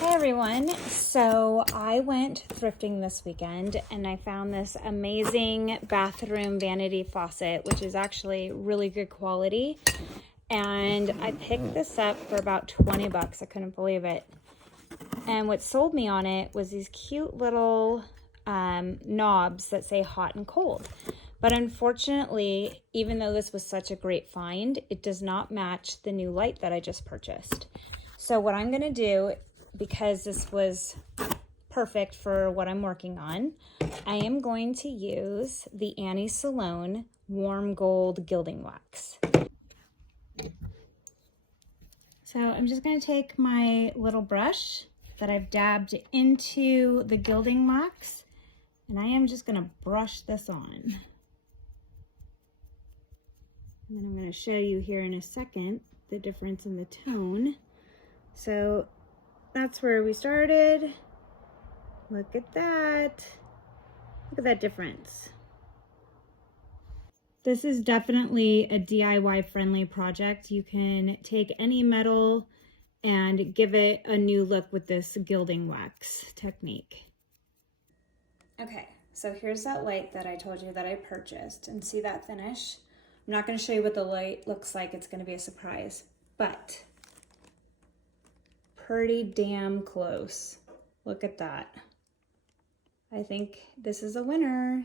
Hey everyone, so I went thrifting this weekend and I found this amazing bathroom vanity faucet, which is actually really good quality. And I picked this up for about 20 bucks. I couldn't believe it. And what sold me on it was these cute little knobs that say hot and cold. But unfortunately, even though this was such a great find, it does not match the new light that I just purchased. So what I'm gonna do, because this was perfect for what I'm working on, I am going to use the Sloan warm gold gilding wax. So I'm just going to take my little brush that I've dabbed into the gilding wax, and I am just going to brush this on. And then I'm going to show you here in a second the difference in the tone. So that's where we started. Look at that. Look at that difference. This is definitely a DIY friendly project. You can take any metal and give it a new look with this gilding wax technique. Okay, so here's that light that I told you that I purchased, and see that finish? I'm not going to show you what the light looks like. It's going to be a surprise, but pretty damn close. Look at that. I think this is a winner.